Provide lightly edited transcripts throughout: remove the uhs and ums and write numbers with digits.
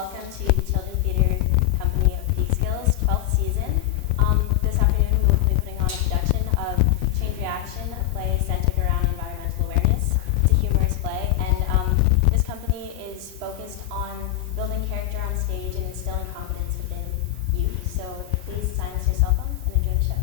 welcome to the Children's Theater Company of Peekskill's 12th season. This afternoon we will be putting on a production of Chain Reaction, a play centered around environmental awareness. It's a humorous play, and this company is focused on building character on stage and instilling confidence within youth. So please silence your cell phones and enjoy the show.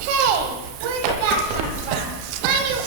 Hey, where did that come from? My new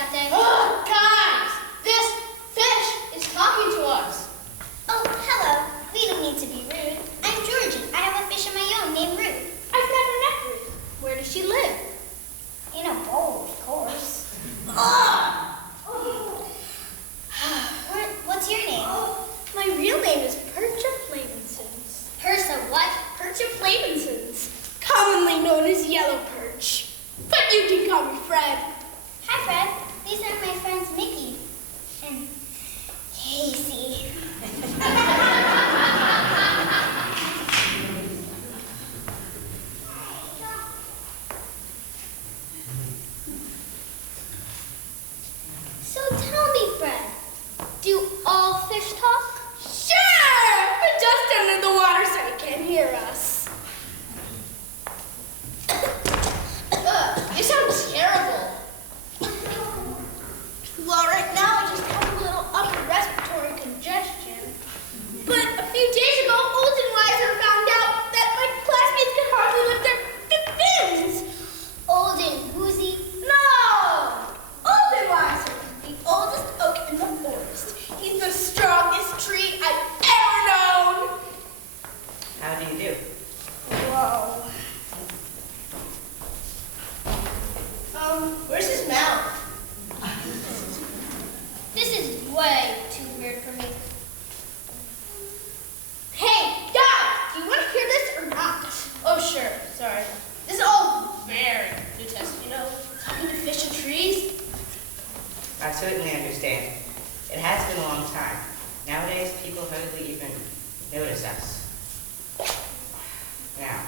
that day. Oh, guys! This fish is talking to us. Oh, hello. We don't need to be rude. I'm Georgie. I have a fish of my own named Ruth. I've never met Ruth. Where does she live? In a bowl, of course. What's your name? My real name is Perch of Flamensons. Perch of what? Perch of Flamensons, commonly known as Yellow Perch. But you can call me Fred. Hi, Fred. These are my friends Mickey and Casey. So tell me, Fred, do all fish talk? Sure! But just under the water so you can't hear us. Ugh, you sound terrible. Well, right now I just have a little upper respiratory congestion. But a few days ago, Oldenweiser found out that my classmates could hardly lift their fins. Old and woozy? No! Oldenweiser, the oldest oak in the forest. He's the strongest tree I've ever known. How do you do? Whoa. Where's his mouth? This is way too weird for me. Hey, guys, do you want to hear this or not? Oh, sure. Sorry. This is all very grotesque, you know? Talking to fish and trees. I certainly understand. It has been a long time. Nowadays, people hardly even notice us. Now,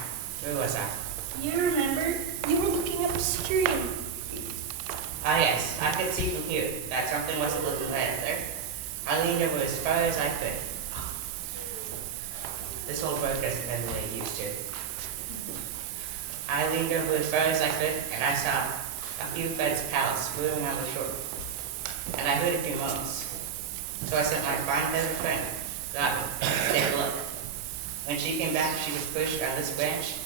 where was I? You remember? You were looking upstream. Ah, yes, I could see from here that something wasn't looking right up there. I leaned over as far as I could. This whole boat hasn't been the way it used to. I leaned over as far as I could, and I saw a few birds of palace swimming on the shore. And I heard a few moans. So I sent my fine feathered friend, Robin, to take a look. When she came back, she was pushed on this branch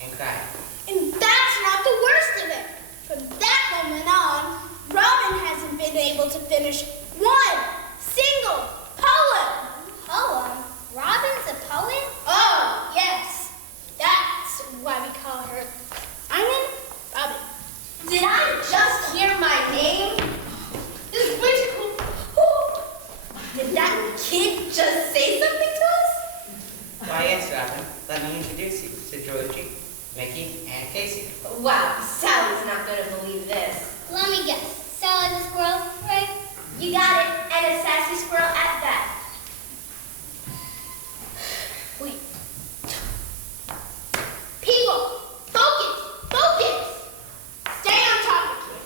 and cried. And that's not the worst of it. From that moment on, Robin hasn't been able to finish one single poem. Poem? Robin's a poet? Oh, yes. That's why we call her Robin. Did I just hear my name? This is way too cool. Did that kid just say something to us? Why, yes, Robin. Let me introduce you to Georgie, Mickey, and Casey. Wow, Sally's not going to believe this. Let me guess. Sally the squirrel, right? You got it, and a sassy squirrel at that. Wait. People, focus. Stay on topic here.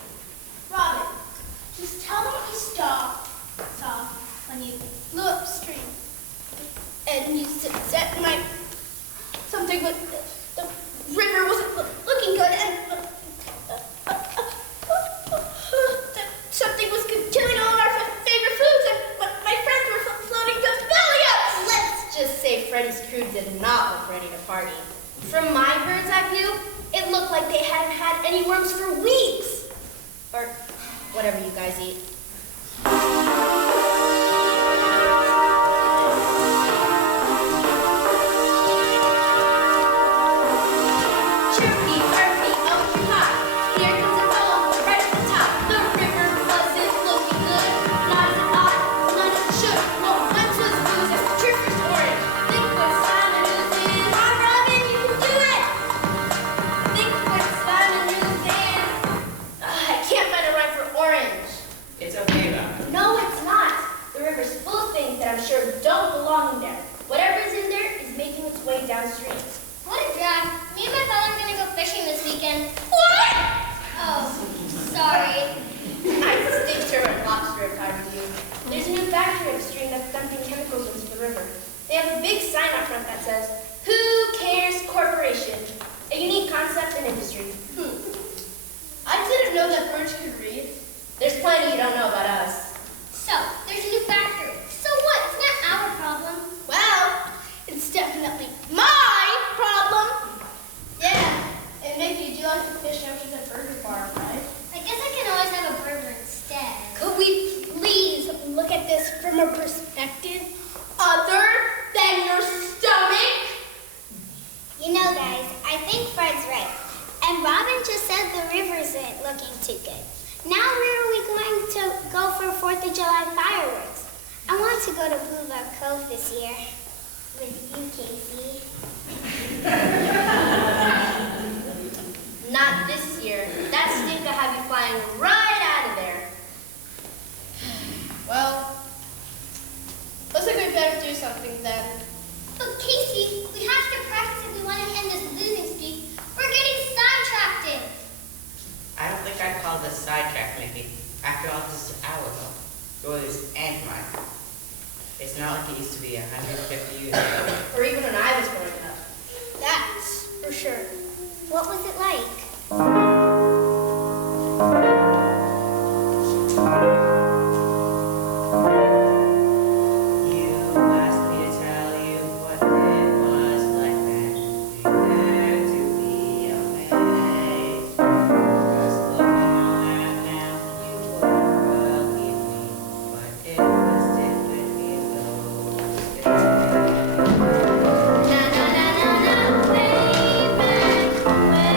Robin, just tell me what you saw when you flew upstream. And you said something with the river wasn't looking good, and that something was killing all of our favorite foods, and my friends were floating to belly up. Let's just say Freddy's crew did not look ready to party. From my bird's eye view, it looked like they hadn't had any worms for weeks. Or whatever you guys eat. It's okay, Robin. No, it's not. The river's full of things that I'm sure don't belong in there. Whatever's in there is making its way downstream. What a drag. Me and my father are gonna go fishing this weekend. What? Oh, sorry. I'd stick to a lobster if I were you. There's a new factory upstream that's dumping chemicals into the river. They have a big sign up front that says, "Who Cares Corporation?" A unique concept in industry. I didn't know that birds could read. There's plenty you don't know about us. So, there's a new factory. So what? It's not our problem. Well, it's definitely my problem. Yeah, and maybe you do like to fish after the burger bar, right? I guess I can always have a burger instead. 4th of July fireworks. I want to go to Blue Rock Cove this year. With you, Casey. Not this year. That stink will have you flying right out of there. Well, looks like we better do something then. But Casey, we have to practice if we want to end this losing streak. We're getting sidetracked. I don't think I'd call this sidetrack, Mickey. After all, this is our home. Yours and mine. It's not like it used to be 150 years ago. Or even when I was growing up. That's for sure. What was it like? You asked me to tell you what it was like then. Prepare to be amazed. Just looking around now, you won't believe me, but it was different in those days. Na na na na na, way back when.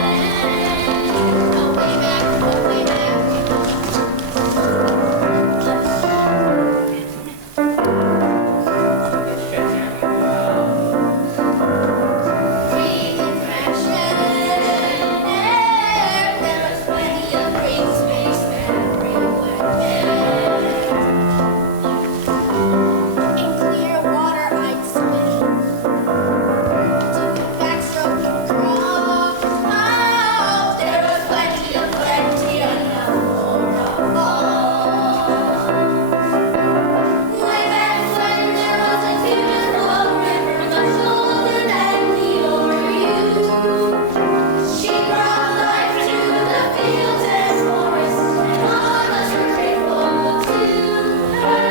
Oh, way back, oh, way back. Breathing fresh air, there was plenty of green space everywhere. In clear water I'd swim, doing backstroke and crawl. Oh, there was plenty enough for all. Way back when there was a beautiful river, much older than the Oregon. She brought life to the fields and forests, and all of us were grateful to her.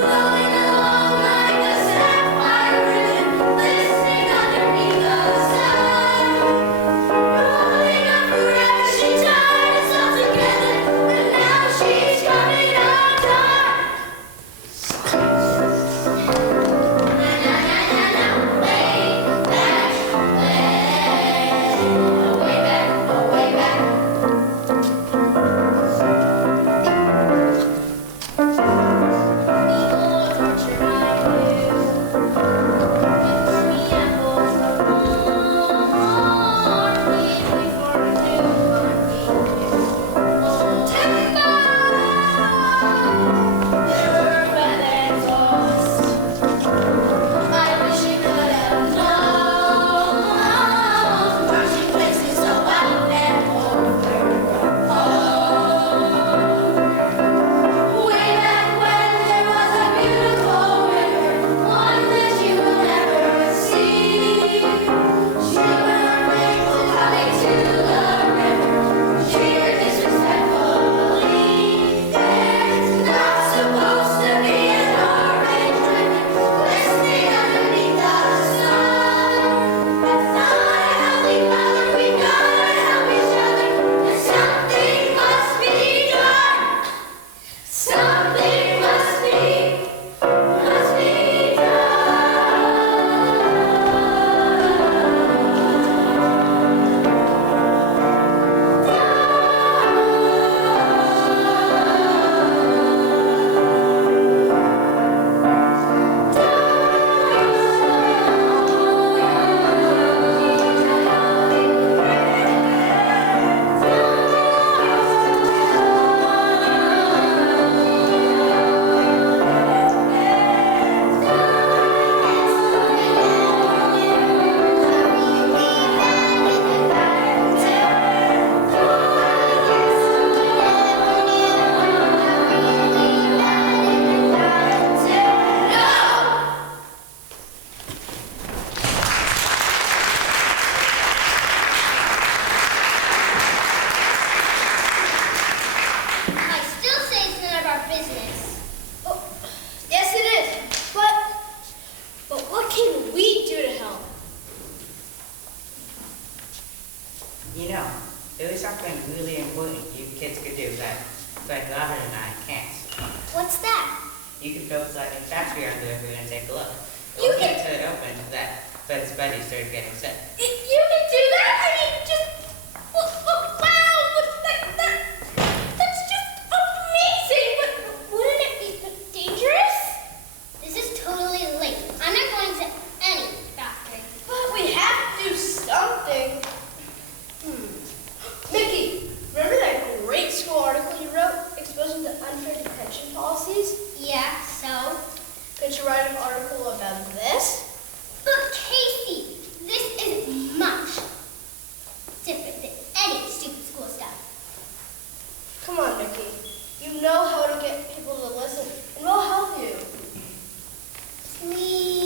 Flowing along like a sapphire ribbon, glistening underneath the sun. Rolling on forever, she tied us all together, and now she's coming undone. Na na na na na, way back when. Way back, oh way back. People torture I knew, with preambles of war, leave me for a new heartbeat. Timber! There were feathers lost. I wish you could have known. Marching places so out and over. Way back when there was a beautiful river, one that you will never see. Children were thankful coming to the river, treated disrespectfully. There's not supposed to be an orange ribbon glistening underneath the sun. That's not a healthy color. We gotta help each other, and something must be done. Something must be I still say it's none of our business. Oh, yes, it is. But what can we do to help? You know, there is something really important you kids could do that Robin and I can't. What's that? You could go to the factory on the river and take a look. You Or can- get it open that Fred's buddy started getting sick. You can do that? I mean, just wow! But that's just amazing. But wouldn't it on, Mickey. You know how to get people to listen, and we'll help you. Please.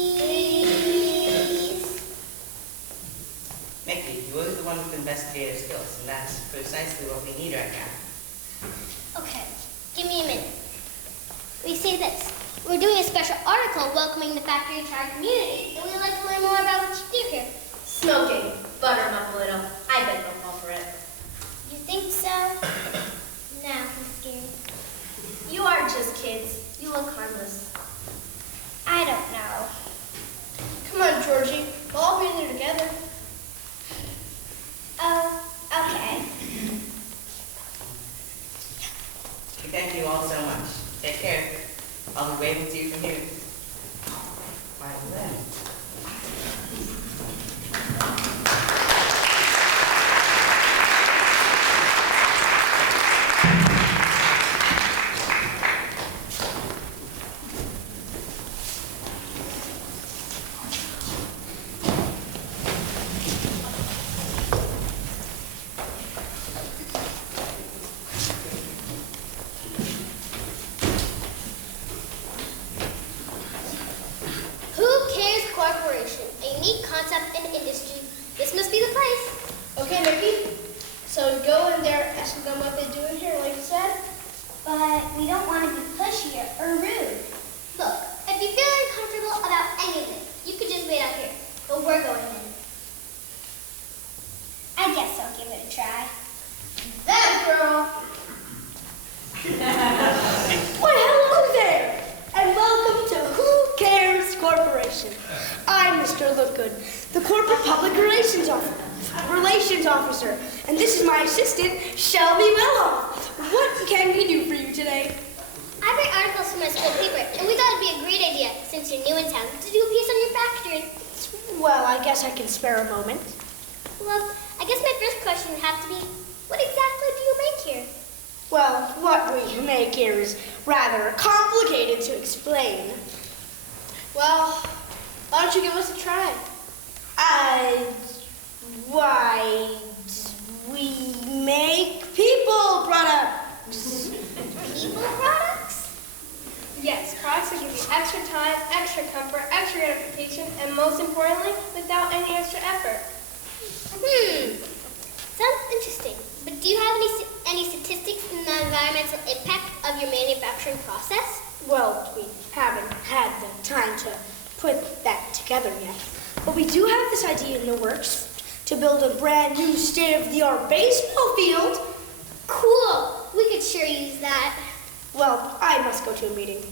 Mickey, you're the one with investigative skills, and that's precisely what we need right now. Okay, give me a minute. We say this. We're doing a special article welcoming the factory to our community, and we'd like to learn more about what you do here. Smoking. Butter 'em up a little. I bet they'll fall for it. You think so? Now I'm scared. You are just kids. You look harmless. I don't know. Come on, Georgie. We'll all be in there together. Oh, okay. We thank you all so much. Take care. I'll be waving to you from here. Why then? Who Cares Corporation, a unique concept in industry. This must be the place. Okay, Mickey. So go in there, ask them what they do in here, like you said. But we don't want to be pushy or rude. Look, if you feel uncomfortable about any of this, you could just wait up here. But we're going in. I guess I'll give it a try. That girl. Why, hello there, and welcome to Who Cares Corporation. I'm Mr. Lookgood, the Corporate Public Relations Officer, and this is my assistant, Shelby Willow. What can we do for you today? I write articles for my school paper, and we thought it'd be a great idea, since you're new in town, to do a piece on your factory. Well, I guess I can spare a moment. Well, I guess my first question would have to be, what exactly do you make here? Well, what we make here is rather complicated to explain. Well, why don't you give us a try? Why, we make people products. People products? Yes, products that give you extra time, extra comfort, extra gratification, and most importantly, without any extra effort. Sounds interesting. But do you have any statistics in the environmental impact of your manufacturing process? Well, we haven't had the time to put that together yet. But we do have this idea in the works to build a brand new state-of-the-art baseball field. Cool. We could sure use that. Well, I must go to a meeting.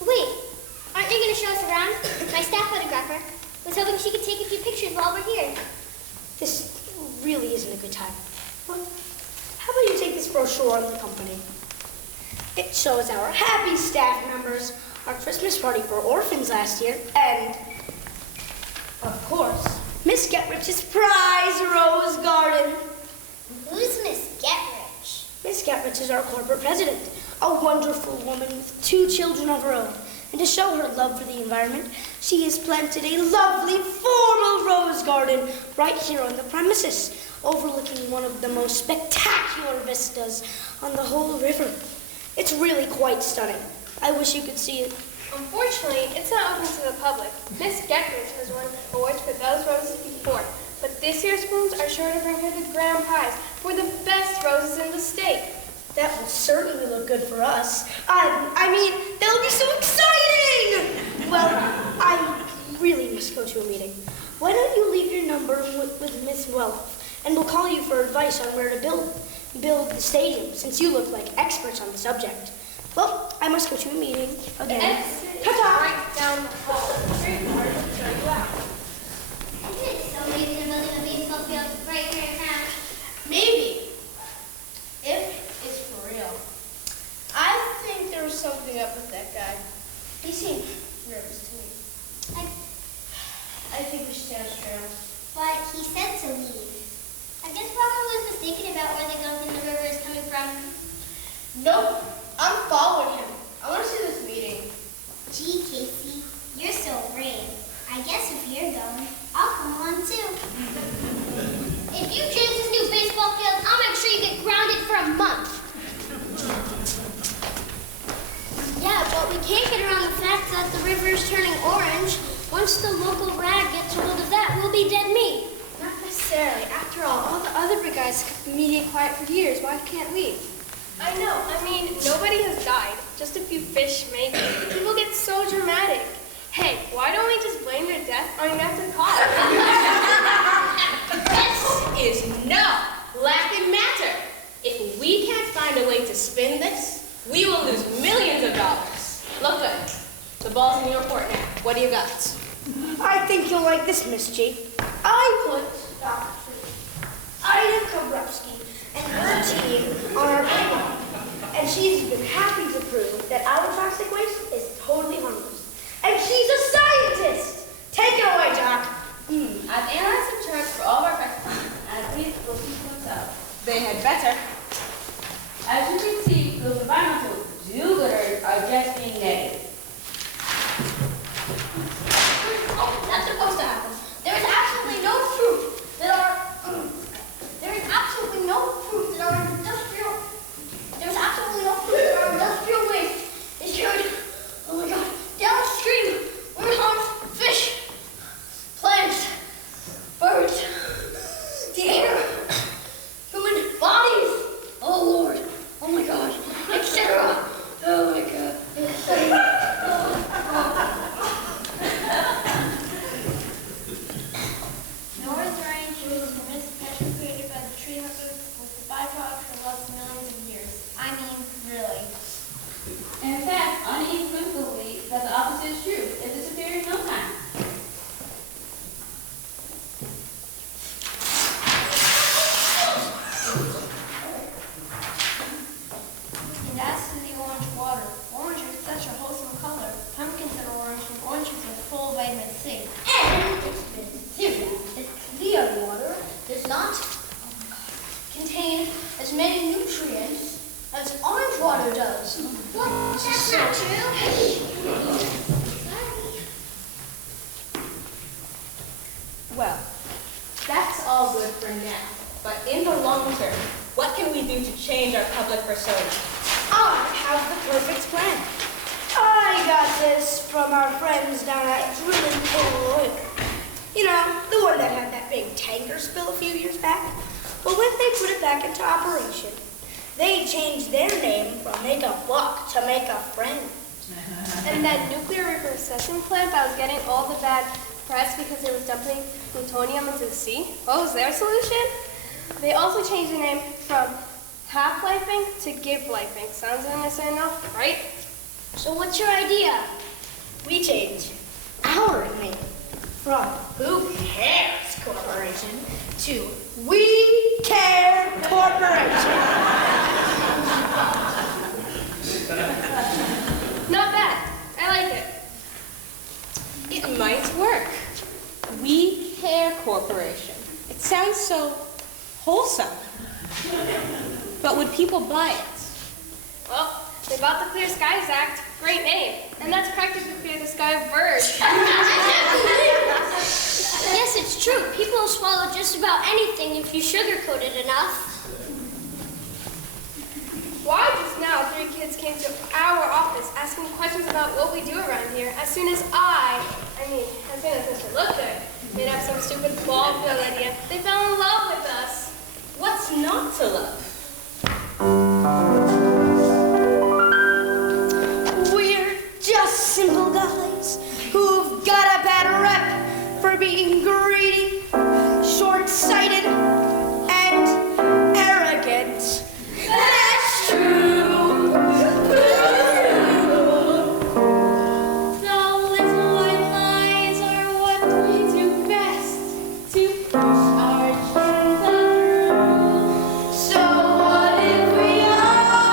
Wait, aren't you going to show us around? My staff photographer was hoping she could take a few pictures while we're here. This really isn't a good time. Well, how about you take this brochure on the company? It shows our happy staff members, our Christmas party for orphans last year, and, of course, Miss Getrich's prize rose garden. Who's Miss Getrich? Miss Getrich is our corporate president, a wonderful woman with 2 children of her own. And to show her love for the environment, she has planted a lovely formal rose garden right here on the premises, overlooking one of the most spectacular vistas on the whole river. It's really quite stunning. I wish you could see it. Unfortunately, it's not open to the public. Miss Geckridge has won awards for those roses before, but this year's blooms are sure to bring her the grand prize for the best roses in the state. That will certainly look good for us. I mean, that'll be so exciting! Well, I really must go to a meeting. Why don't you leave your number with Miss Welch, and we'll call you for advice on where to build the stadium, since you look like experts on the subject. Well, I must go to a meeting again. Ta-ta! Right down the hall. Very hard to show you out. Isn't it so amazing building a baseball field right here in town? Maybe. If it's for real. I think there was something up with that guy. He seemed nervous to me. I think we should stay on his trail. But he said to leave. I guess Robert was mistaken about where the gulf in the river is coming from. Nope. I'm following him. I want to see this meeting. Gee, Casey, you're so brave. I guess if you're going, I'll come along too. fact that the river is turning orange. Once the local rag gets hold of that, we'll be dead meat. Not necessarily. After all the other big guys kept the media quiet for years. Why can't we? I know. I mean, nobody has died. Just a few fish, maybe. People get so dramatic. Hey, why don't we just blame their death on an active cause? This is no laughing matter. If we can't find a way to spin this, we will lose millions of dollars. Look good. The ball's in your court now. What do you got? I think you'll like this, Miss G. I put Dr. Ida Kobrowski and her team on our payroll. And she's been happy to prove that our plastic waste is totally harmless. And she's a scientist! Take it away, Doc. I've analyzed some charts for all of our practices, and I believe will speak for themselves. They had better. As you can see, those environmental do-gooders are just being negative. Oh, that's supposed to happen. There is absolutely no proof that our industrial waste is carried. Oh my God! Downstream, where it harms fish, plants, birds, the air, human bodies. Oh Lord! Oh my God! Etc. Oh my God! North Range uses the misinformation created by the tree huggers with the byproduct for the last millions of years. I mean, really. In fact, unequivocally, that the opposite is true. It disappeared in no time. And as to the orange water, orange is such a wholesome color. Pumpkins are orange and oranges are full of vitamin C. And it's been theorized that clear water does not contain as many nutrients as orange water does. What? That's not true. Well, that's all good for now. But in the long term, what can we do to change our public persona? I have the perfect plan. I got this from our friends down at Drilling Oil. You know, the one that had that big tanker spill a few years back. But when they put it back into operation, they changed their name from Make a Buck to Make a Friend. And that nuclear reprocessing plant that was getting all the bad press because it was dumping plutonium into the sea, what was their solution? They also changed the name from half-lifing to give-lifing. Sounds innocent enough, right? So what's your idea? We changed our name from Who Cares Corporation to We Care Corporation. Not bad. I like it. It might work. We Care Corporation. It sounds so wholesome. But would people buy it? Well, they bought the Clear Skies Act. Great name. And that's practically Clear the Sky Verge. Yes, it's true. People will swallow just about anything if you sugarcoat it enough. Why just now 3 kids came to our office asking questions about what we do around here as soon as as soon as Mr. Lookgood made up some stupid ball field idea, they fell in love with us. What's not to love? We're just simple guys who've got a bad rep for being greedy, short-sighted, and arrogant. That's true. The little white lies are what we do best to push our agenda through. So what if we all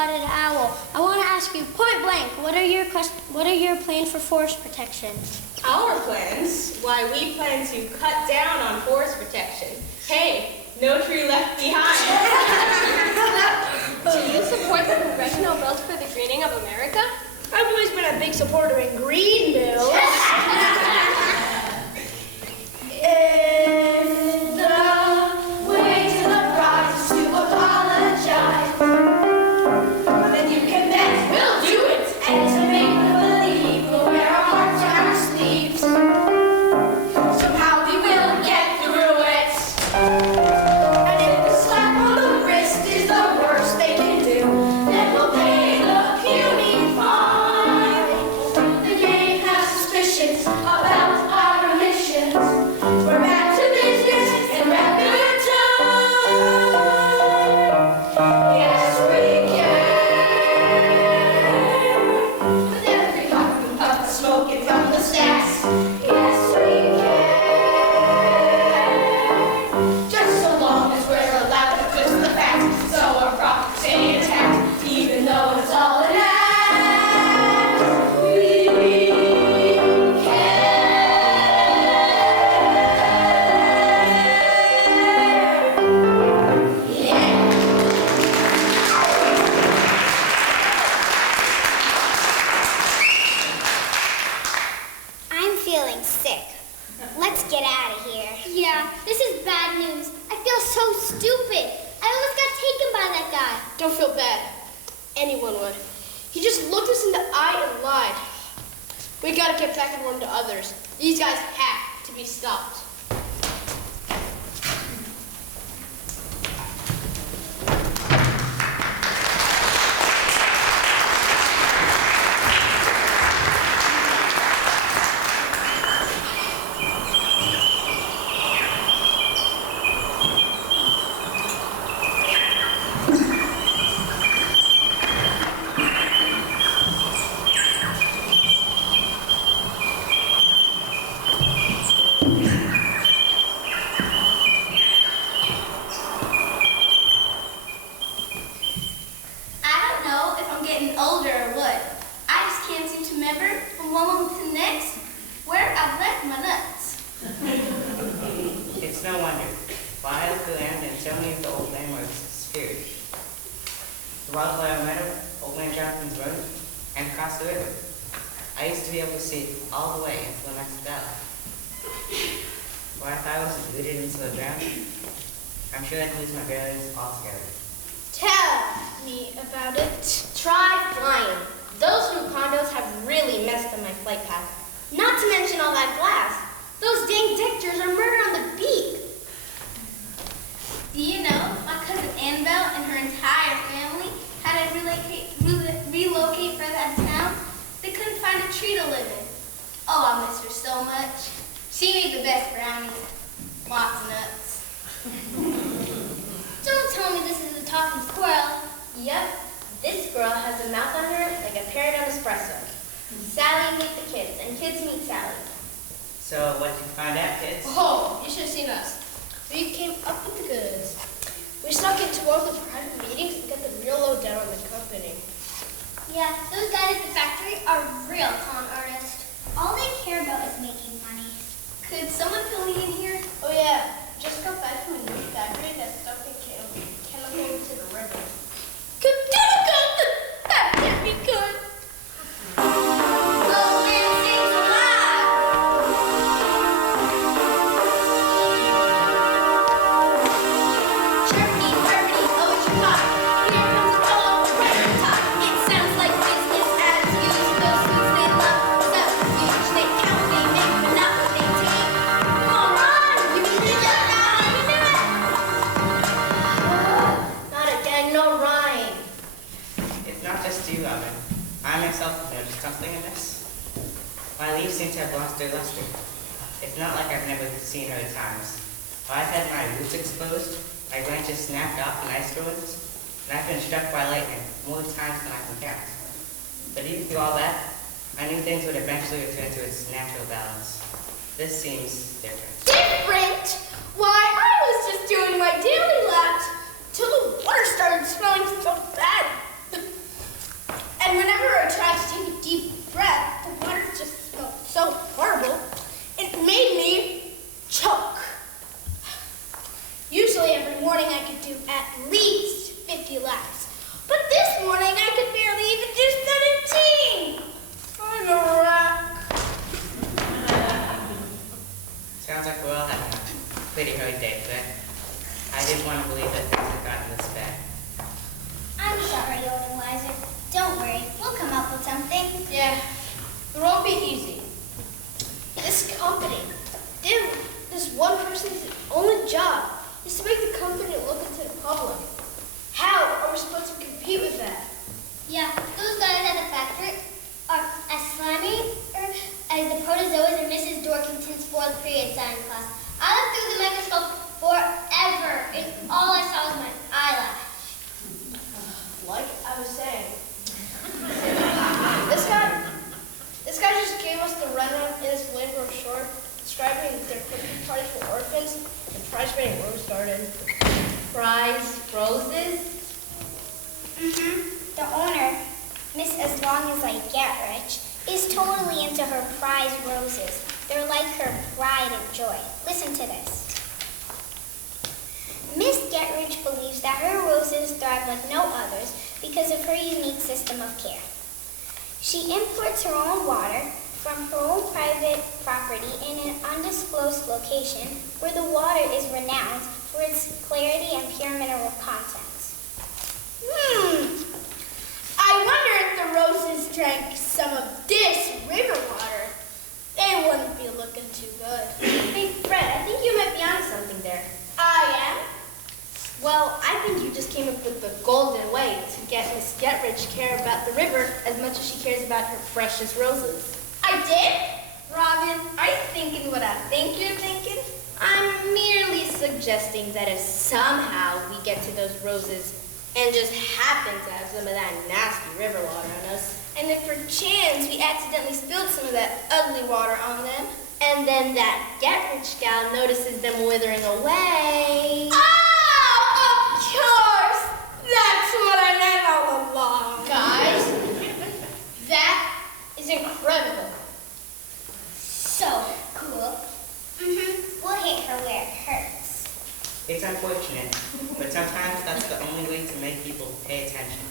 spotted owl. I want to ask you point blank, what are your plans for forest protection? Our plans? Why, we plan to cut down on forest protection. Hey, no tree left behind. Do you support the congressional bills for the greening of America? I've always been a big supporter in green bills. If the way to the prize is to apologize, then you can bet we'll do it. And to make believe we'll wear our hearts on our sleeves. Somehow we will get through it. And if the slap on the wrist is the worst they can do, then we'll pay the puny fine. The gang has suspicions about our emissions. We're back to business in record time. Yes, we can. With every puff we puff the smoke and from the stacks. Yes, we can. Just so long as we're allowed to twist the facts, so our profits stay intact, even though it's all an act. We can. Yeah. I'm feeling sick. Let's get out of here. Yeah, this is bad news. I feel so stupid. I almost got taken by that guy. Don't feel bad. Anyone would. He just looked us in the eye and lied. We gotta get back and warn to others. These guys have to be stopped. I don't know if I'm getting older or what. I just can't seem to remember from one moment to the next where I've left my nuts. It's no wonder. Why I look around and so many of the old landmarks disappeared. The Wildflower Meadow, Old Man Johnson's Road, and across the river. I used to be able to see all the way into the next valley. Where I thought I was rooted into the ground, I'm sure I'd lose my bearings altogether. Tell me about it. Try flying. Those new condos have really messed up my flight path. Not to mention all that glass. Those dang Dexters are murder on the beat. Do you know my cousin Annabelle and her entire family had to relocate further out of town? They couldn't find a tree to live in. Oh, I miss her so much. She made the best brownies. Lots of nuts. Don't tell me this is a talking squirrel. Yep. This girl has a mouth on her like a parrot on espresso. Sally meet the kids, and kids meet Sally. So what did you find out, kids? Oh, you should have seen us. We came up with the goods. We snuck into one of the private meetings and got the real lowdown on the company. Yeah, those guys at the factory are real con artists. All they care about is making money. Could someone fill me in here? Oh yeah, just got back from a new factory that's dumping chemicals to the river. That can't be good. Oh, man, things alive! Chirpity, chirpity, ocean hot. Here comes the fellow right on top. It sounds like business as usual. Since they love subterfuge, they count, they make, but not what they take. Come on, run! You can do it now! You can do it! Not again, no rhyme. It's not just you, Robin. I myself have noticed something in this. My leaves seem to have lost their luster. It's not like I've never seen other times. While I've had my roots exposed, my branches snapped off in ice storms, and I've been struck by lightning more times than I can count. But even through all that, I knew things would eventually return to its natural balance. This seems different. Different? Why, I was just doing my daily laps till the water started smelling so bad. pretty hard day, but I didn't want to believe that things had gotten this bad. I'm sorry, Owen Weiser. Don't worry, we'll come up with something. Yeah, it won't be easy. This company, this one person's only job is to make the company look into the public. How are we supposed to compete with that? Yeah, those guys at the factory are as slimy as the protozoas in Mrs. Dorkington's 4th period science class. I looked through the microscope forever, and all I saw was my eyelash. Like I was saying, this guy just gave us the runaround in his flavor of short, describing their Christmas party for orphans and prize rating rose garden. Prize roses? The owner, Miss As Long As I Get Rich, is totally into her prize roses. They're like her pride and joy. Listen to this. Miss Get Rich believes that her roses thrive like no others because of her unique system of care. She imports her own water from her own private property in an undisclosed location where the water is renowned for its clarity and pure mineral contents. I wonder if the roses drank some of this river water. They wouldn't be looking too good. Hey, Fred, I think you might be onto something there. I am. Well, I think you just came up with the golden way to get Miss Getrich care about the river as much as she cares about her precious roses. I did? Robin, are you thinking what I think you're thinking? I'm merely suggesting that if somehow we get to those roses and just happen to have some of that nasty river water on us, And if per chance we accidentally spilled some of that ugly water on them, and then that Getrich gal notices them withering away. oh, of course! That's what I meant all along. Guys, that is incredible. So cool. We'll hit her where it hurts. It's unfortunate, but sometimes that's the only way to make people pay attention.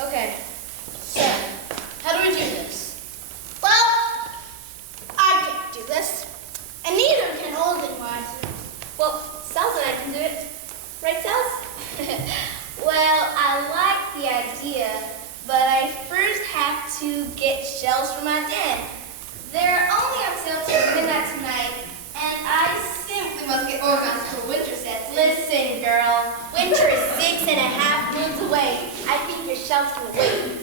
Okay, so how do we do this? Well, I can't do this, and neither can Olden Weiser. Well, Sal's and I can do it. Right, Sals? Well, I like the idea, but I first have to get shells for my den. They're only until midnight tonight, and I simply must get organized for winter sets. Listen, girl, winter is 6.5 moons away. I think your shells can wait.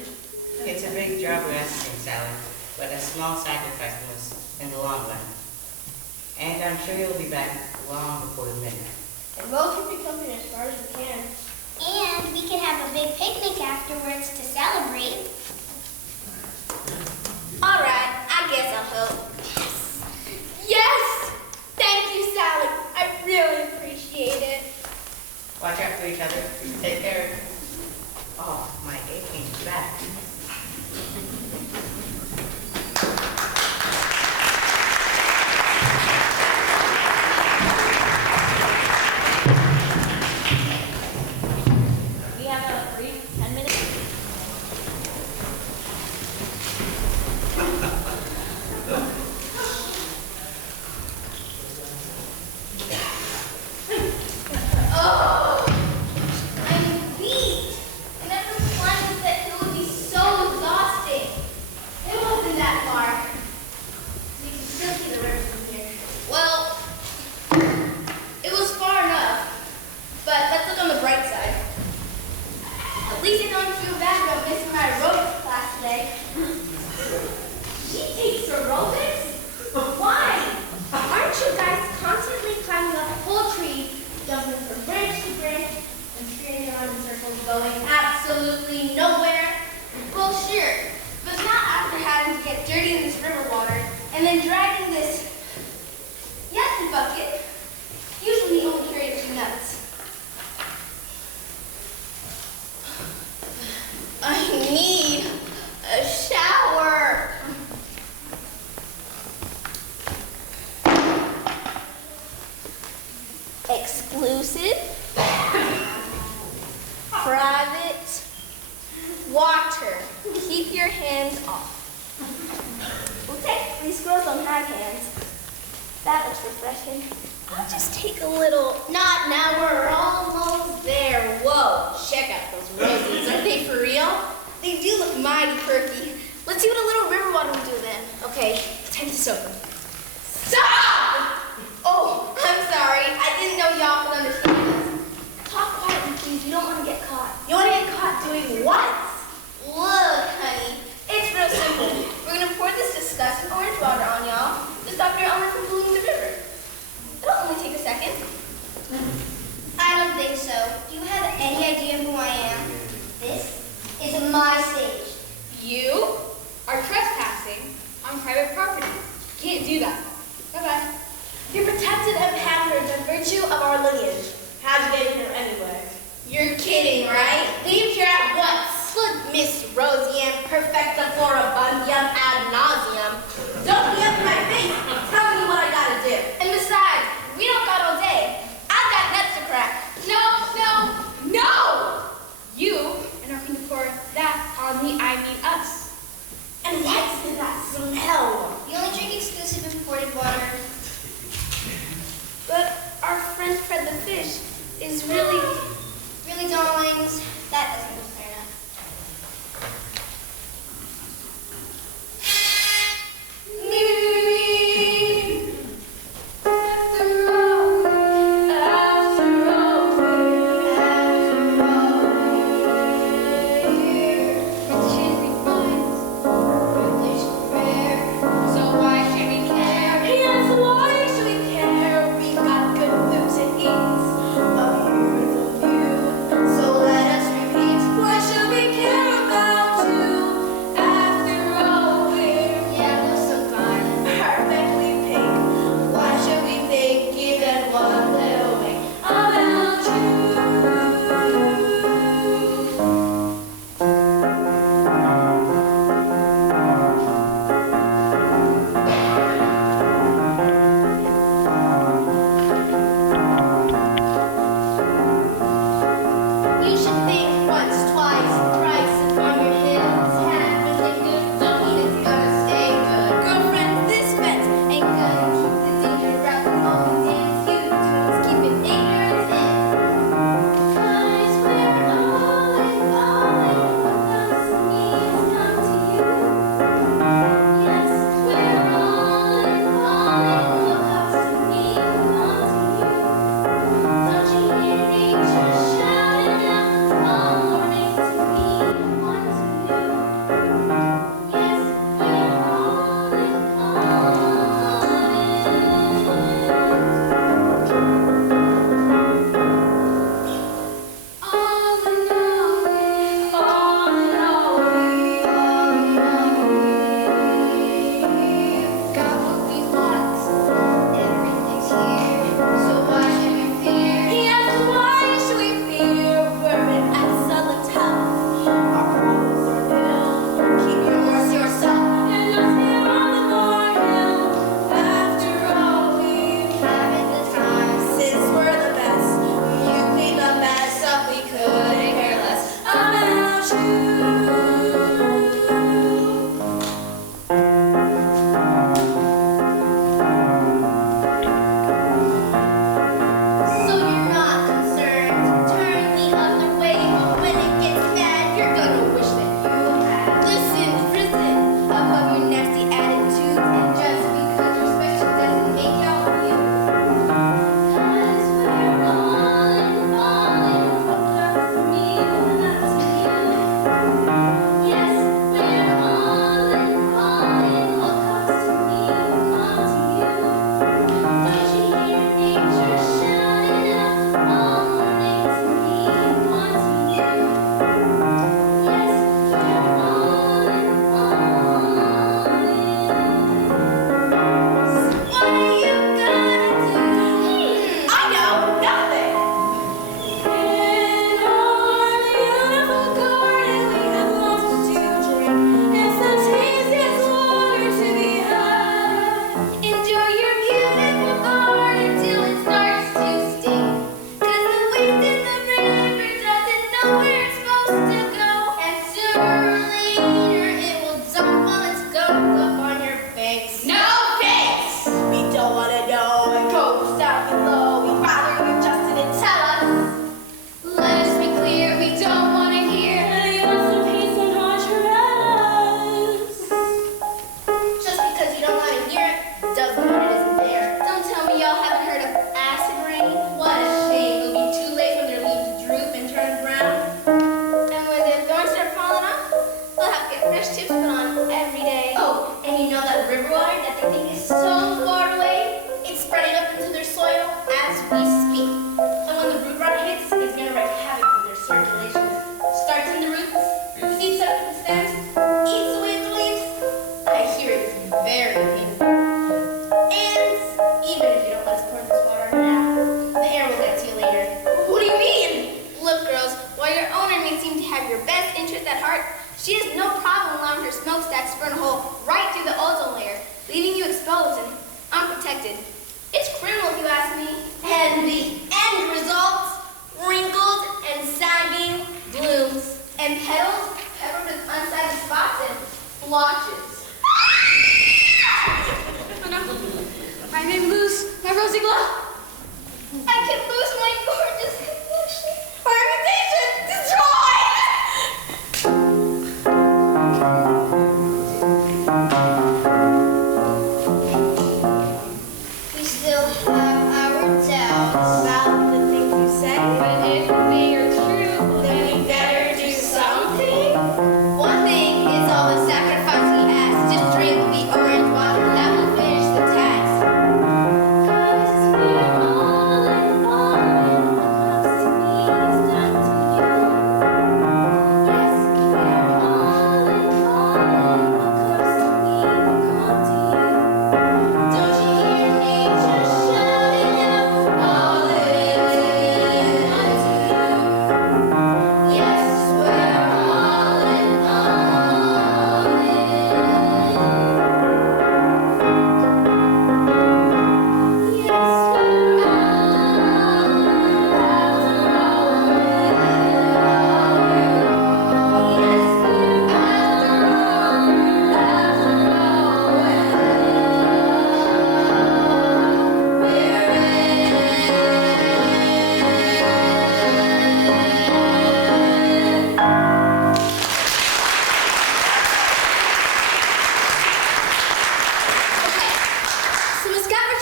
It's a big job we're asking, Sally, but a small sacrifice in the long run. And I'm sure you'll be back long before midnight. And we'll keep you company as far as we can. And we can have a big picnic afterwards to celebrate. All right, I guess I'll help. Yes! Thank you, Sally. I really appreciate it. Watch out for each other. Take care. Oh, my aching back. We have a brief 10-minute. Oh, I'm beat. And at the climbing set, it would be so exhausting. It wasn't that far. You can still see the river from here. Well, it was far enough. But let's look on the bright side. At least I don't feel bad about missing my aerobics class today. She takes aerobics? Why? Aren't you guys constantly climbing up a whole tree, jumping from branch to branch, and spinning around in circles, going absolutely nowhere? Well, sure, but not after having to get dirty in this river water and then dragging this yucky bucket. Usually only carry 2 nuts. I need a shower. Exclusive, private, water. Keep your hands off. We'll take 3 squirrels on high hands. That looks refreshing. I'll just take a little. Not now, we're almost there. Whoa, check out those roses. Are they for real? They do look mighty perky. Let's see what a little river water will do then. Okay, time to soak them. Stop! Oh, I'm sorry. I didn't know y'all could understand us. Talk quietly, please. You don't want to get caught. You want to get caught doing what? Look, honey. It's real simple. We're going to pour this disgusting orange water on y'all to stop your owner from polluting the river. It'll only take a second. I don't think so. Do you have any idea who I am? This is my stage. You are trespassing on private property. Can't do that. Bye-bye. You're protected and pampered by virtue of our lineage. How'd you get here anyway? You're kidding, right? Leave here at once. Look, Miss Rosianne, perfecta floribundium ad nauseum. Don't be up in my face. Tell me what I gotta do. And besides, we don't got all day. I've got nuts to crack. No! You are not going to pour that on me, I mean us. And what's in that smell? You only drink exclusive imported water. But our friend Fred the fish is really... Really, darlings, that doesn't look fair enough.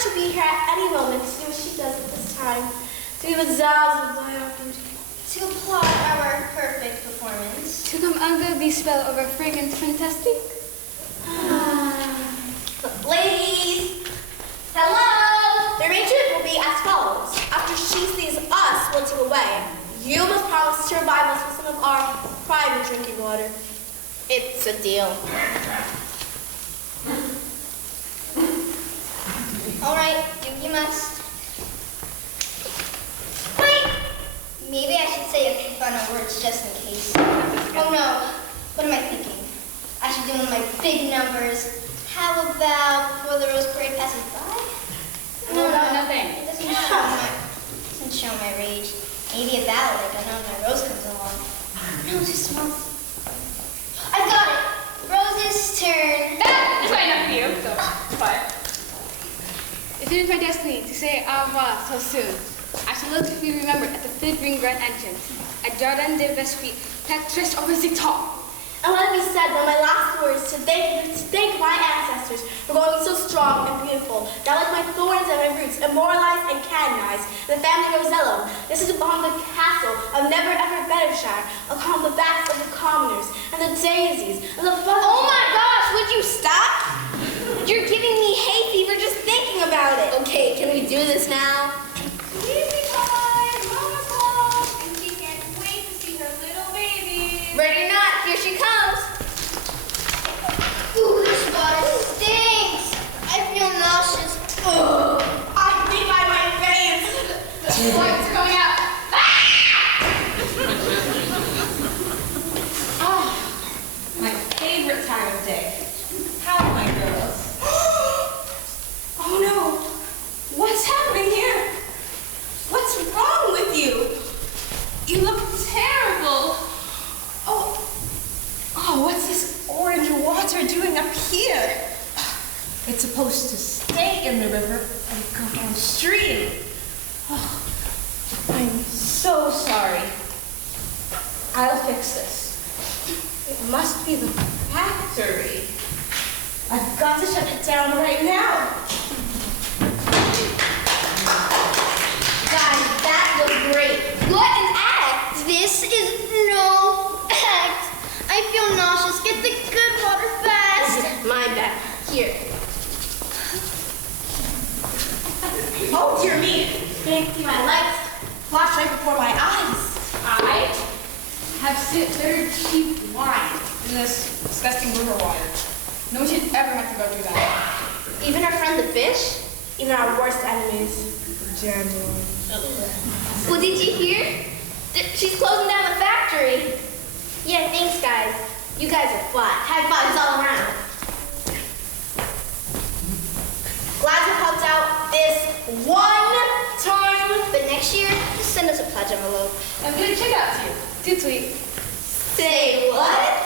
should be here at any moment to see what she does at this time. To be dazzled by our beauty. To applaud our perfect performance. To come under the spell of our fragrant fantastic. Ladies, hello! The arrangement will be as follows. After she sees us wilting away, you must promise to revive us with some of our private drinking water. It's a deal. All right, you must. Wait! Maybe I should say a few final words just in case. Oh no, what am I thinking? I should do one of my big numbers. How about before the Rose Parade passes by? No, nothing. It doesn't show my rage. Maybe a ballad like I know when my Rose comes along. No, just small. I got it. Rose's turn. It's quite enough for you, so it's fine. If it is my destiny to say au revoir so soon, I shall live to be remembered at the fifth ring grand entrance, at Jardin de Vesprit, Petrus over the top. And let it be said that my last words to thank my ancestors for growing so strong and beautiful, that like my thorns and my roots, immortalized and canonized in the family Rosello, this is upon the castle of Never Ever Bettershire, upon the backs of the commoners, and the daisies, and the Oh my gosh, would you stop? You're giving me hay fever just thinking about it. Okay, can we do this now? Baby time, mama's home, and she can't wait to see her little baby. Ready or not, here she comes. Ooh, this water stinks. I feel nauseous. Ugh. I think by my veins. The flights are going out. Oh, my favorite time of day. How are my girls? Oh no! What's happening here? What's wrong with you? You look terrible. Oh, what's this orange water doing up here? It's supposed to stay in the river and go downstream. Oh, I'm so sorry. I'll fix this. It must be the factory. I've got to shut it down right now. Guys, that was great. What an act. This is no act. I feel nauseous. Get the good water fast. My bad. Here. Oh, dear me. Can't see my lights. Flash right before my eyes. I have very cheap wine in this disgusting river water. No one should ever have to go through that. Even our friend the fish? Even our worst enemies. Well, did you hear? She's closing down the factory. Yeah, thanks, guys. You guys are flat. High fives all around. Glad to help out this one time. But next year, send us a pledge envelope. I'm going to check out to you. Too sweet. Say what?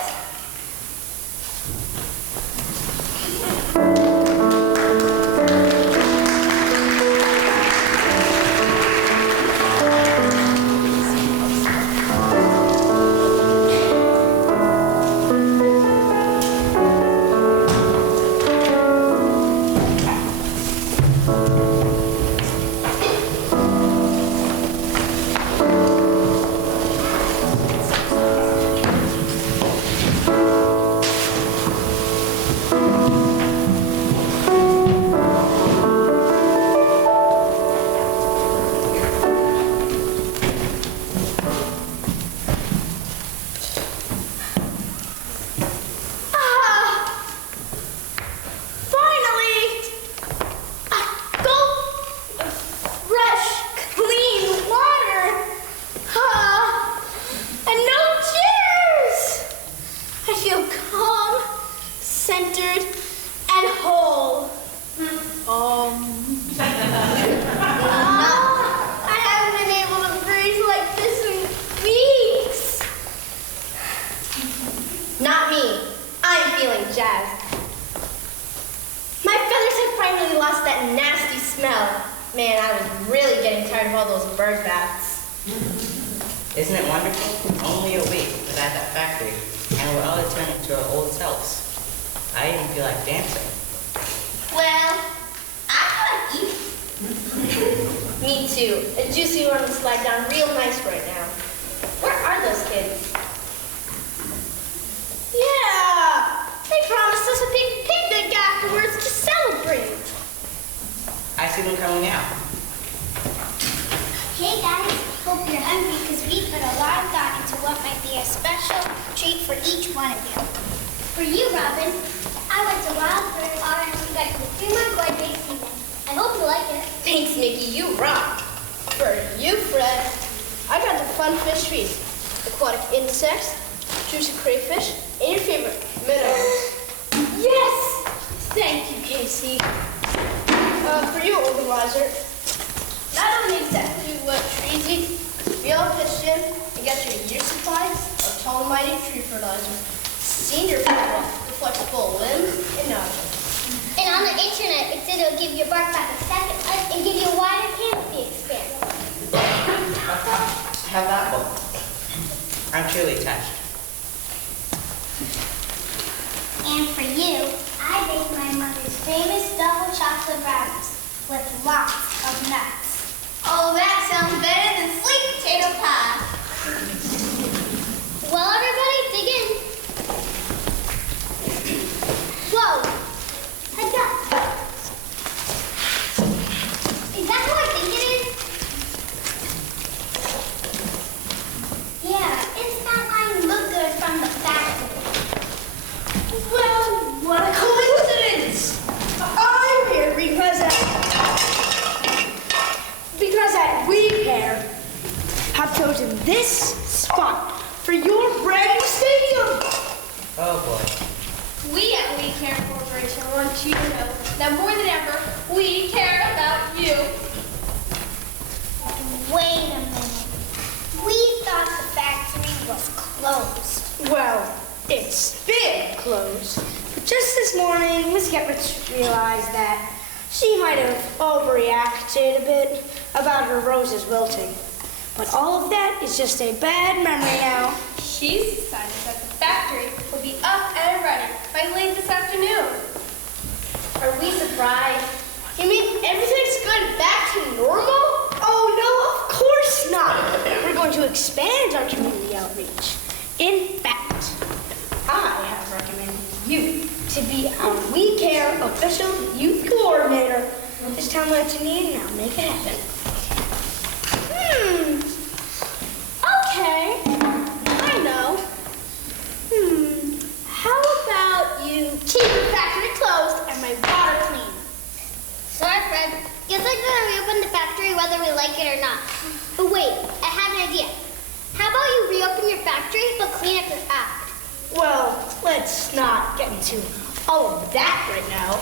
Man, I was really getting tired of all those bird baths. Isn't it wonderful? Only a week was at that factory, and we're all returning to our old selves. I even feel like dancing. Well, I feel like eating too. A juicy one would slide down real nice right now. Where are those kids? Yeah, they promised us a big picnic afterwards to celebrate. I see them coming out. Hey guys, hope you're hungry because we put a lot of thought into what might be a special treat for each one of you. For you, Robin, I went to Wild Bird Orange to get the 3-month boy bake season. I hope you like it. Thanks, Mickey, you rock. For you, Fred, I got the fun fish treats. Aquatic insects, juicy crayfish, and your favorite minnows. Yes! Thank you, Casey. For you, older wiser, not only exactly what trees eat, we all pitched in and got your year supplies of tall, mighty tree fertilizer. Senior football, the flexible limbs and nostrils. And on the internet, it said it'll give your bark back a second life and give you a wider canopy expand. Have that book. I'm truly touched. And for you, I baked my mother's famous double chocolate brownies with lots of nuts. Oh, that sounds better than sweet potato pie. Well, everybody, dig in. Whoa! Heads up. Is that who I think it is? Yeah, it's that line look good from the factory. Well, what a coincidence! I'm here because at We Care have chosen this spot for your brand new stadium. Oh boy. We at We Care Corporation want you to know that more than ever, we care about you. Wait a minute. We thought the factory was closed. Well, it's been closed. But just this morning, Miss Gephardt realized that she might have overreacted a bit about her roses wilting. But all of that is just a bad memory now. She's decided that the factory will be up and ready by late this afternoon. Are we surprised? You mean everything's going back to normal? Oh, no, of course not. We're going to expand our community outreach. In fact, I have recommended you to be our We Care official youth coordinator. Just tell me what you need and I'll make it happen. Okay, I know. How about you keep your factory closed and my water clean? Sorry, Fred. Guess I'm gonna reopen the factory whether we like it or not. But wait, I have an idea. How about you reopen your factory but clean up your act? Well, let's not get into all of that right now.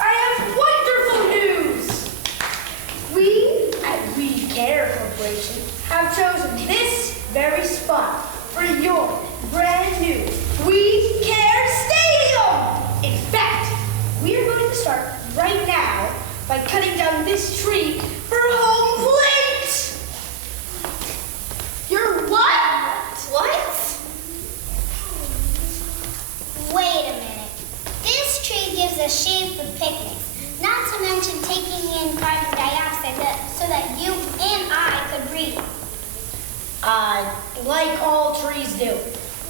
I have wonderful news! We at We Care Corporation have chosen this very spot for your brand new We Care Stadium! In fact, we are going to start right now by cutting down this tree for home plate! You're what? What? Wait a minute. This tree gives us shade for picnics, not to mention taking in carbon dioxide so that you and I could breathe. Like all trees do.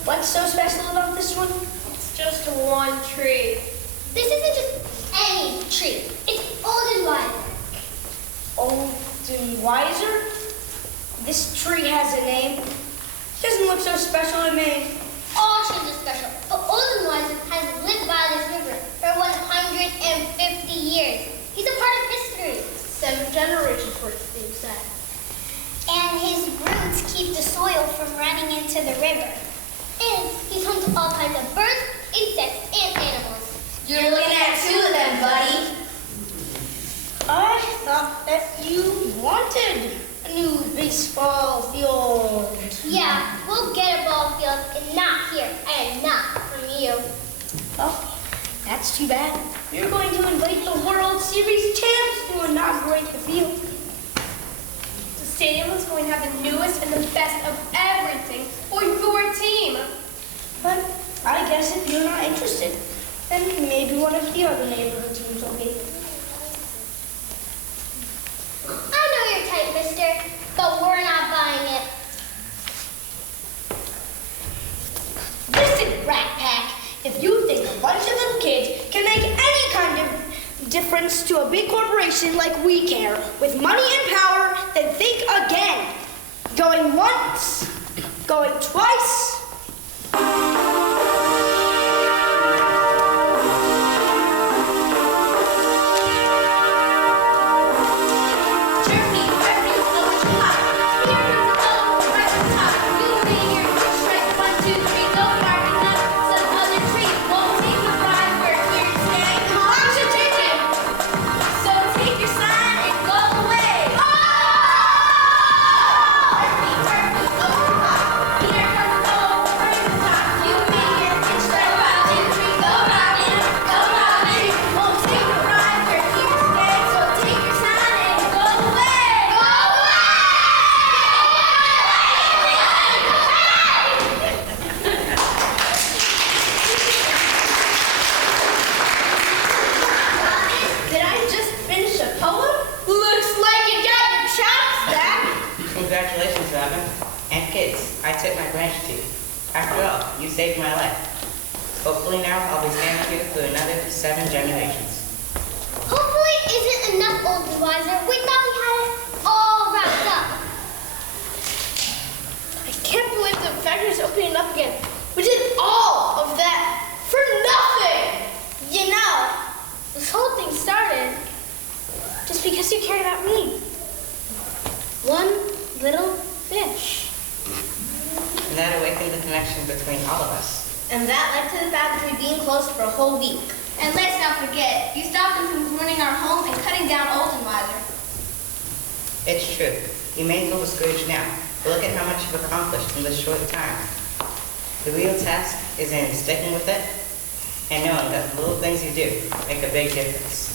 What's so special about this one? It's just one tree. This isn't just any tree. It's old and wise. Old and wiser? This tree has a name. Doesn't look so special to me. All trees are special, but Old and Wise has lived by this river for 150 years. He's a part of history. 7 generations worth of being said. And his roots keep the soil from running into the river. And he's home to all kinds of birds, insects, and animals. You're looking at 2 of them, buddy. I thought that you wanted a new baseball field. Yeah, we'll get a ball field and not here, and not from you. Oh, that's too bad. You're going to invite the World Series champs to inaugurate the field. The stadium is going to have the newest and the best of everything for your team. But I guess if you're not interested, then maybe one of the other neighborhood teams will be. difference to a big corporation like We Care with money and power, then think again. Going once, going twice. Congratulations, Robin. And kids, I took my branch to you. After all, you saved my life. Hopefully now I'll be standing here for another 7 generations. Hopefully isn't enough, Old and Wiser. We thought we had it all wrapped up. I can't believe the factory's opening up again. We did all of that for nothing! You know, this whole thing started just because you cared about me. One little fish. And that awakened the connection between all of us. And that led to the factory being closed for a whole week. And let's not forget, you stopped them from ruining our home and cutting down Old and Wiser. It's true. You may feel discouraged now, but look at how much you've accomplished in this short time. The real task is in sticking with it and knowing that the little things you do make a big difference.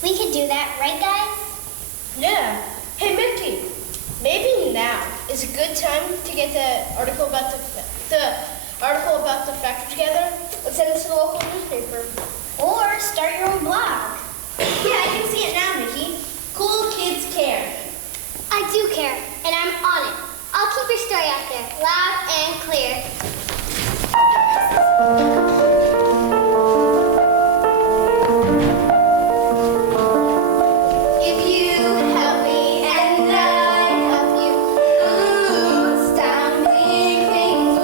We could do that, right, guys? Yeah. Hey, Minty, maybe now is a good time to get the article about the factory together and send it to the local newspaper. Or start your own blog. Yeah, I can see it now, Mickey. Cool Kids Care. I do care, and I'm on it. I'll keep your story out there, loud and clear. If you help me and I help you, ooh, astounding things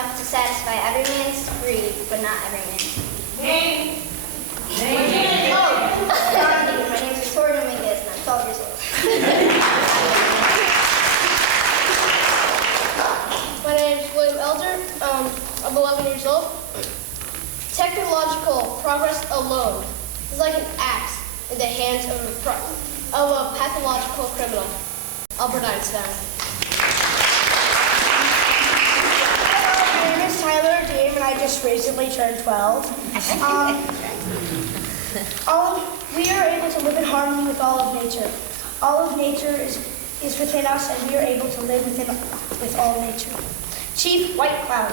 enough to satisfy every man's greed, but not every man's greed. Oh, my name is Victoria Dominguez, and I'm 12 years old. My name is William Elder. I'm 11 years old. Technological progress alone is like an axe in the hands of a pathological criminal. Albert Einstein. My name is Tyler Dame, and I just recently turned 12. We are able to live in harmony with all of nature. All of nature is within us, and we are able to live with all nature. Chief White Cloud.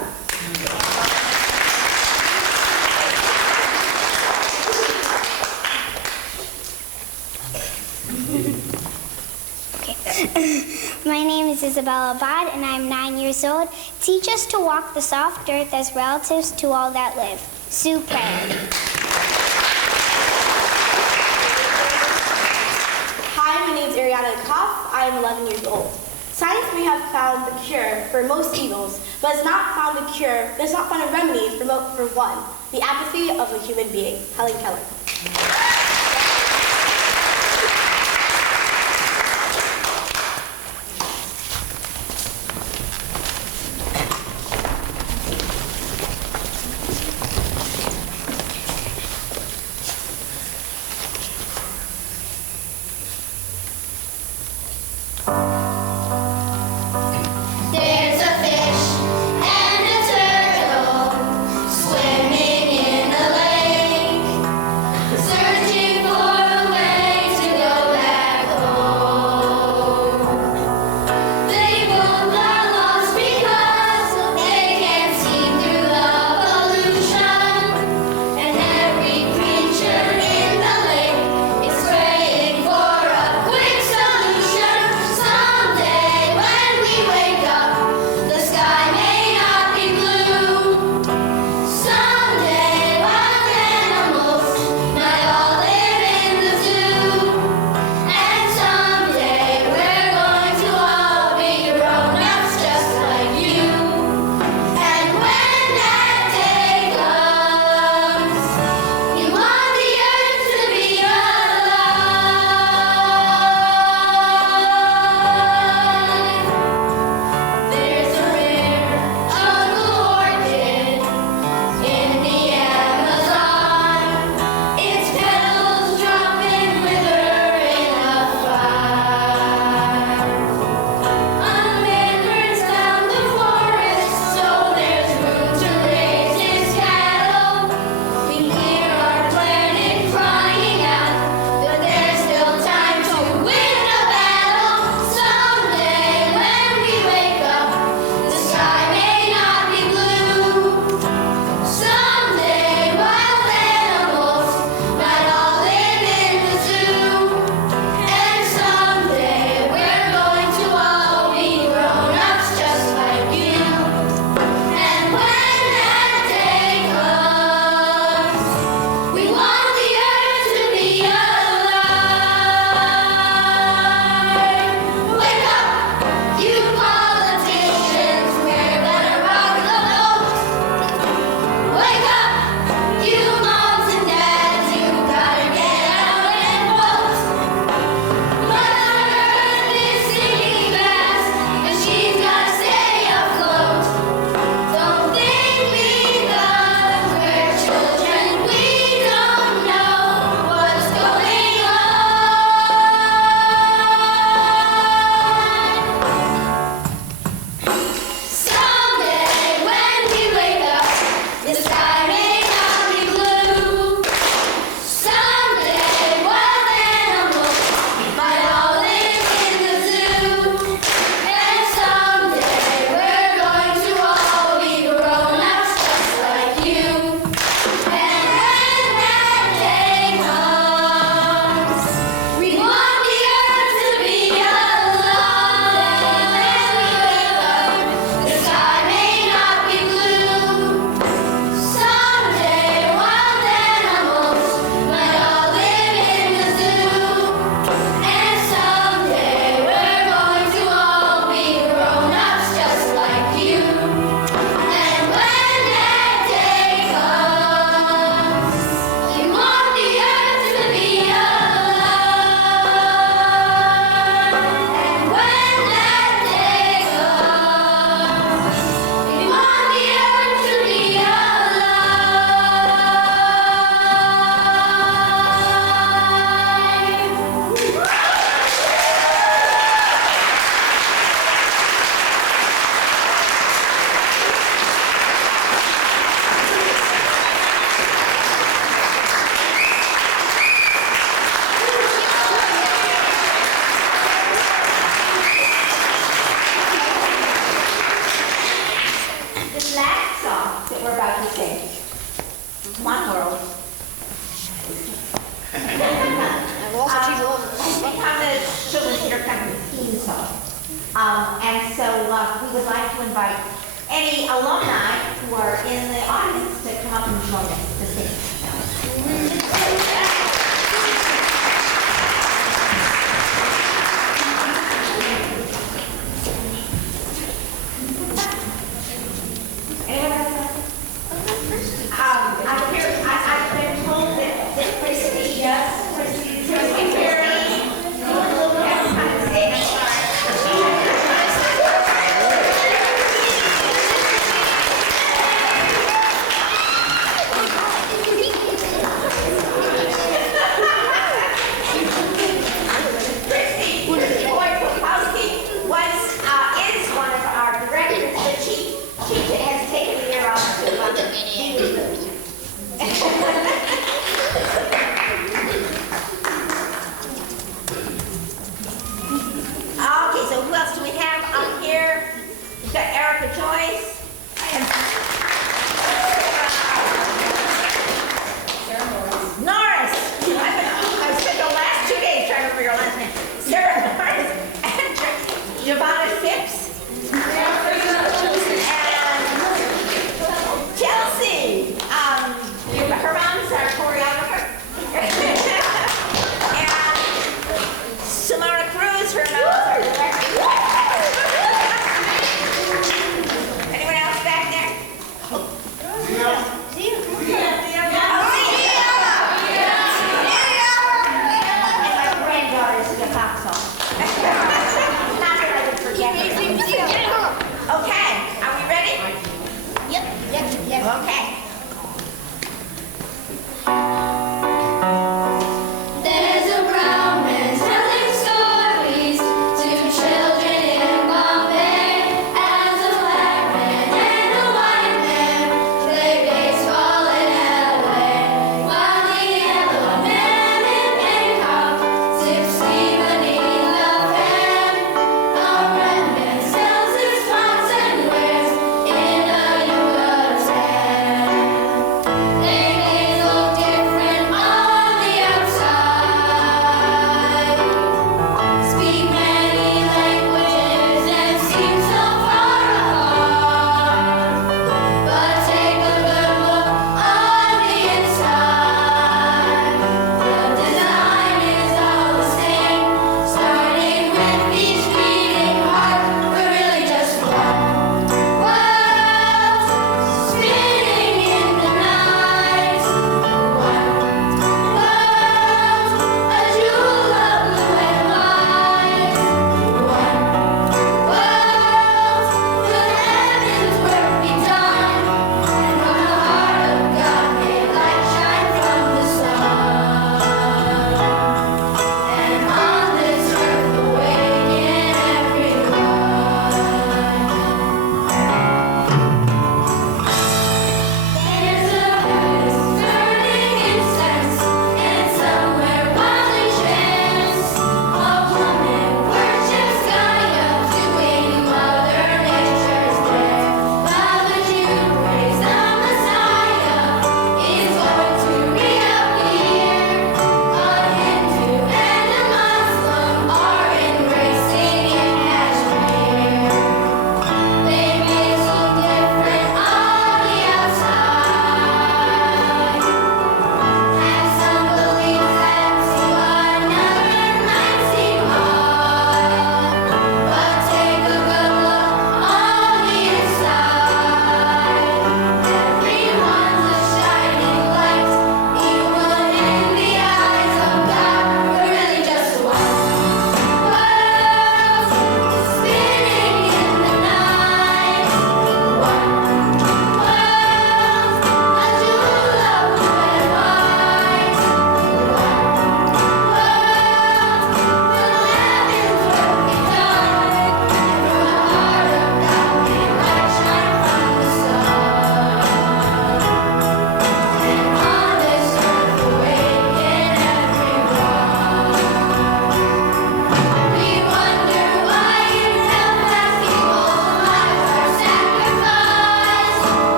My name is Isabella Abad, and I'm 9 years old. Teach us to walk the soft earth as relatives to all that live. Sue Prayer. Hi, my name is Ariana Koff. I am 11 years old. Science may have found the cure for most evils, but has not found a remedy for one, the apathy of a human being. Helen Keller. There's a fish and a turtle swimming in a lake, searching that we're about to sing. Come on, world. It's become the Children's Theater Company theme song. And so we would like to invite any alumni who are in the audience to come up and join us.